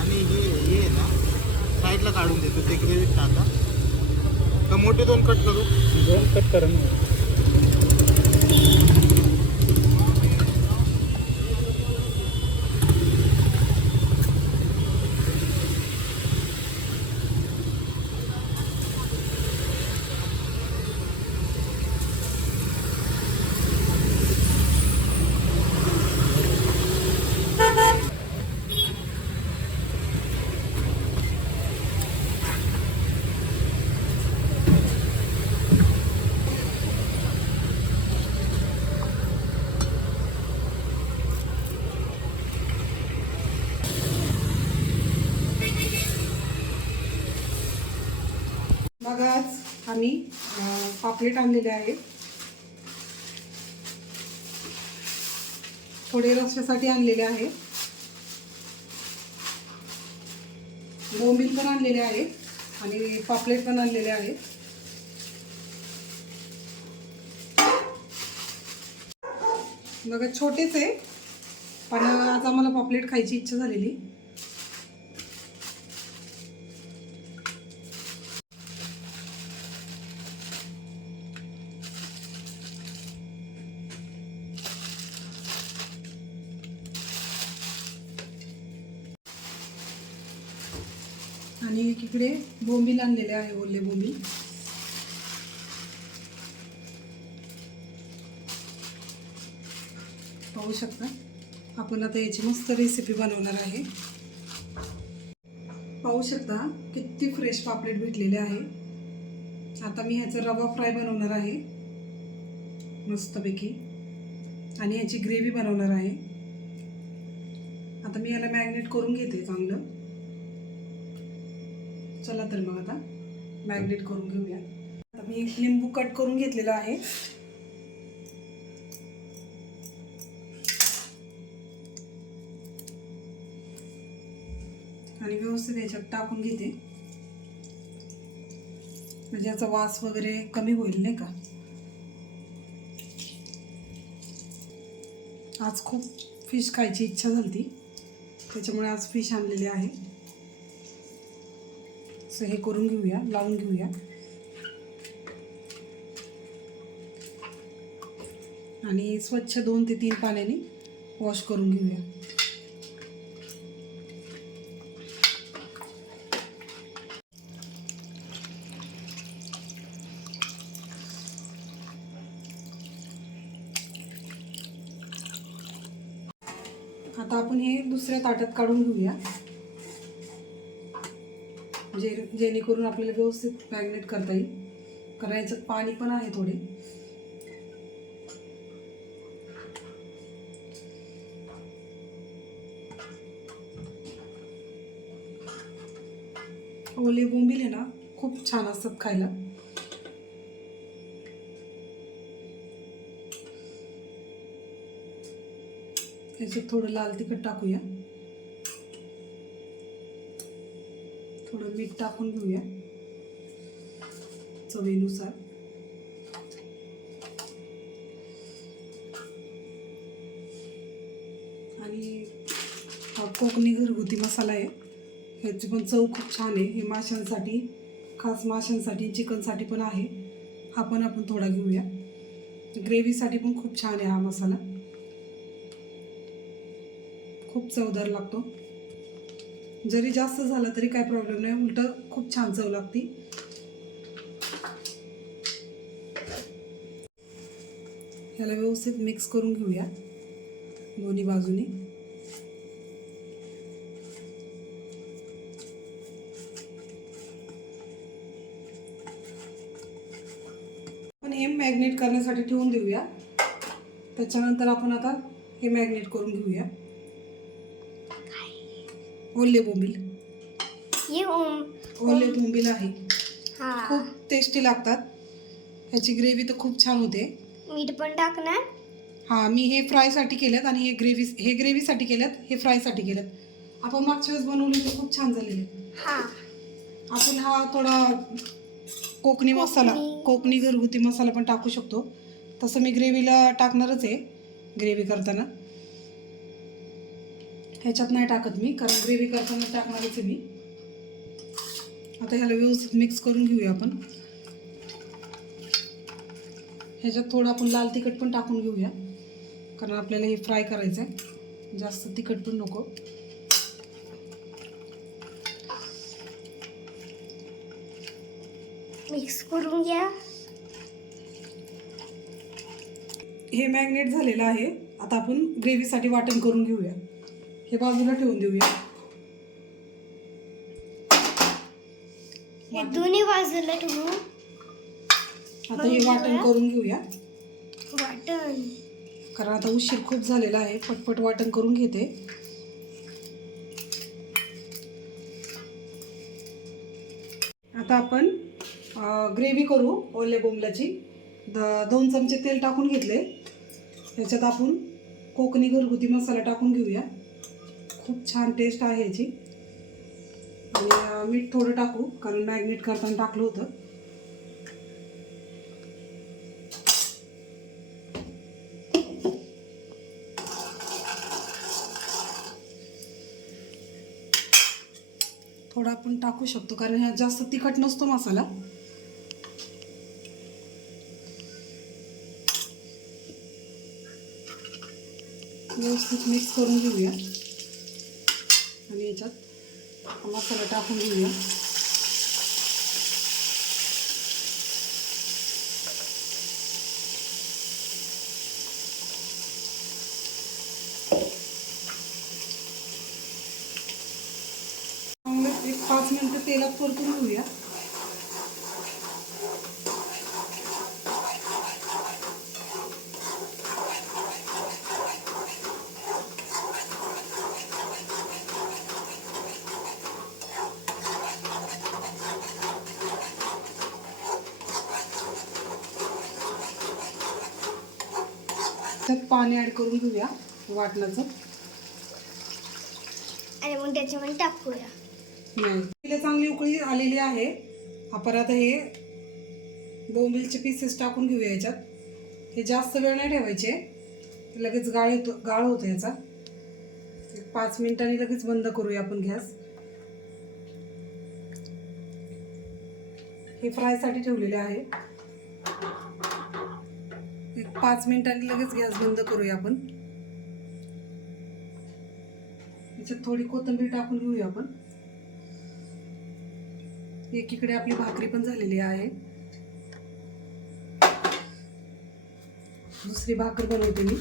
आणि हे ना साईडला काढून देतो, ते ग्रेव्हीत टाका. तर मोठे 2 कट करू. 2 कट करा ना. बघा, आज आम्ही पापलेट आणलेले आहे. थोडे रस्त्यासाठी आणलेले आहे. बोंबील पण आणलेले आहे आणि पापलेट पण आणलेले आहे. बघा, छोटेच आहे, पण आज आम्हाला पापलेट खायची इच्छा झालेली. आणि एकीकडे बोंबील आणलेले आहे, ओले बोंबील. पाहू शकता. आपण आता याची मस्त रेसिपी बनवणार आहे. पाहू शकता किती फ्रेश पापलेट भेटलेले आहे. आता मी ह्याचा रवा फ्राय बनवणार आहे मस्तपैकी, आणि ह्याची ग्रेव्ही बनवणार आहे. आता मी याला मॅरिनेट करून घेते चांगलं. चला तर मग आता मॅरिनेट करून घेऊया. आता मी एक लिंबू कट करून घेतलेला आहे. आणि व्यवस्थित याच्यात टाकून घेते, म्हणजे याचा वास वगैरे कमी होईल, नाही का. आज खूप फिश खायची इच्छा झाली, त्याच्यामुळे आज फिश आणलेली आहे. सो हे करून घेऊया, लावून घेऊया. आणि स्वच्छ 2 ते 3 पाण्याने वॉश करून घेऊया. आता आपण हे दुसऱ्या ताटात काढून घेऊया, जेणेकरून आपल्याला व्यवस्थित मॅरिनेट करता येईल. कारण याच्यात पाणी पण आहे थोडे. ओले बोंबील आहे ना, खूप छान असतात खायला. याच्यात थोडं लाल तिखट टाकूया, थोडं मीठ टाकून घेऊया चवीनुसार. आणि हा कोकणी घरगुती मसाला आहे. ह्याची पण चव खूप छान आहे. हे माशांसाठी, खास माशांसाठी, चिकनसाठी पण आहे. हा पण आपण थोडा घेऊया. ग्रेव्हीसाठी पण खूप छान आहे हा मसाला, खूप चवदार लागतो. जरी जास्त झाला तरी काय प्रॉब्लेम नाही, उलट खूप छान चव लागते. ह्याला व्यवस्थित मिक्स करून घेऊया दोन्ही बाजूनी. आपण हे मॅरिनेट करण्यासाठी ठेवून देऊया. त्याच्यानंतर आपण आता हे मॅरिनेट करून घेऊया. ओले बोंबील, ओले बोंबील आहे, खूप टेस्टी लागतात. ह्याची ग्रेव्ही तर खूप छान होते. मीठ पण टाकणार. हां, मी हे फ्रायसाठी केल्यात आणि हे ग्रेव्हीसाठी केल्यात, हे फ्रायसाठी केल्यात. आपण मागच्या वेळेस बनवले तर खूप छान झालेले. आपण हा थोडा कोकणी मसाला, कोकणी घरगुती मसाला पण टाकू शकतो. तसं मी ग्रेव्हीला टाकणारच आहे, ग्रेव्ही करताना. ह्याच्यात नाही टाकत मी, कारण ग्रेव्ही करताना टाकणारच आहे मी. आता ह्याला व्यवस्थित मिक्स करून घेऊया आपण. ह्याच्यात थोडं आपण लाल तिखट पण टाकून घेऊया, कारण आपल्याला हे फ्राय करायचं आहे, जास्त तिखट पण नको. मिक्स करून घ्या. हे मॅरिनेट झालेलं आहे. आता आपण ग्रेव्हीसाठी वाटण करून घेऊया. हे बाजूला ठेवून देऊया. हे दोन्ही बाजूला ठेवू. आता हे वाटण करून घेऊया, वाटण. कारण आता उशीर खूप झालेला आहे. पटपट वाटण करून घेते. आता आपण ग्रेव्ही करू ओल्या बोंबलाची. 2 चमचे तेल टाकून घेतले. ह्याच्यात आपण कोकणी घरगुती मसाला टाकून घेऊया. खूप छान टेस्ट आहे याची. आणि मीठ थोडं टाकू, कारण मॅरिनेट करताना टाकलं होतं. थोडा आपण टाकू शकतो, कारण ह्यात जास्त तिखट नसतो मसाला. व्यवस्थित मिक्स करून घेऊया आणि याच्यात मसाला टाकून घेऊया. एक 5 मिनिटं तेलात परतून घेऊया. त्यात पाणी ॲड करून घेऊया वाटणाचं. आणि मग त्याच्यामध्ये टाकूया. नाही, चांगली उकळी आलेली आहे. आपण आता हे बोंबीलचे पीसेस टाकून घेऊया याच्यात. हे जास्त वेळ नाही ठेवायचे, लगेच गाळ होतो याचा. 5 मिनिटांनी लगेच बंद करूया आपण गॅस. हे फ्रायसाठी ठेवलेले आहे. 5 मिनिटांनी लगेच गॅस बंद करूया आपण. याच्यात थोडी कोथिंबीर टाकून घेऊया आपण. एकीकडे आपली भाकरी पण झालेली आहे. दुसरी भाकर बनवते मी.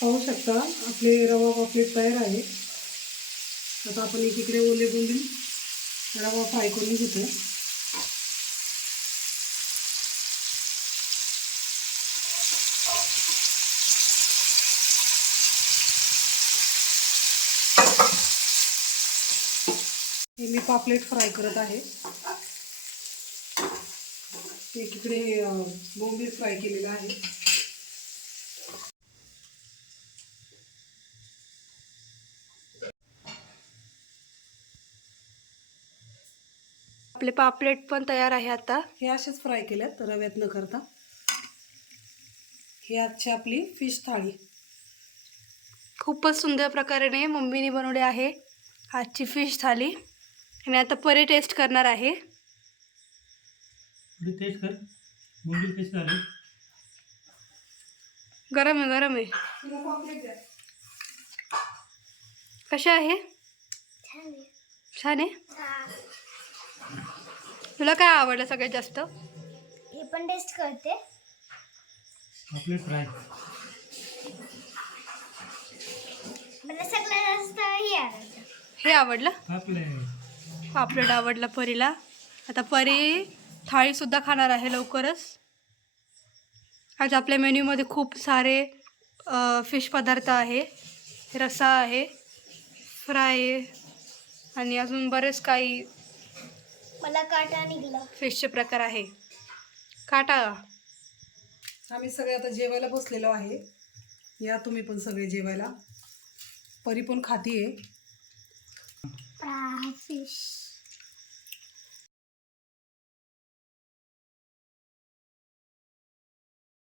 पाहू शकता आपले रवा पापलेट तयार आहे. आता आपण एकीकडे ओले बोंबील रवा फ्राय करून घेतो. हे मी पापलेट फ्राय करत आहे. एकीकडे हे बोंबील फ्राय केलेलं आहे. आपले पापलेट पण तयार आहे. आता हे असेच फ्राय केल्यात रव्यात न करता. ही आजची आपली फिश थाळी. खूपच सुंदर प्रकारे मम्मीने बनवली आहे आजची फिश थाली. आणि आता परी टेस्ट करणार आहे. टेस्ट कर, बोंबील कशी झाली? गरम आहे, गरम आहे. कशा आहे? छान आहे. छान आहे. हा. तुला काय आवडलं सगळ्यात जास्त? हे पण टेस्ट करते. पापलेट फ्राय. मला सगळ्यात जास्त हे आवडतं. हे आवडलं. पापलेट. पापलेट आवडला परीला. आता परी थाळीसुद्धा खाणार आहे लवकरच. आज आपल्या मेन्यूमध्ये खूप सारे फिश पदार्थ आहे. रस्सा आहे, फ्राय आहे आणि अजून बरेच काही मला काटा निघला. फिशचे प्रकार आहे. काटा. आम्ही सगळे आता जेवायला बसलेलो आहे. या तुम्ही पण सगळे जेवायला. परी पण खातीये. फिश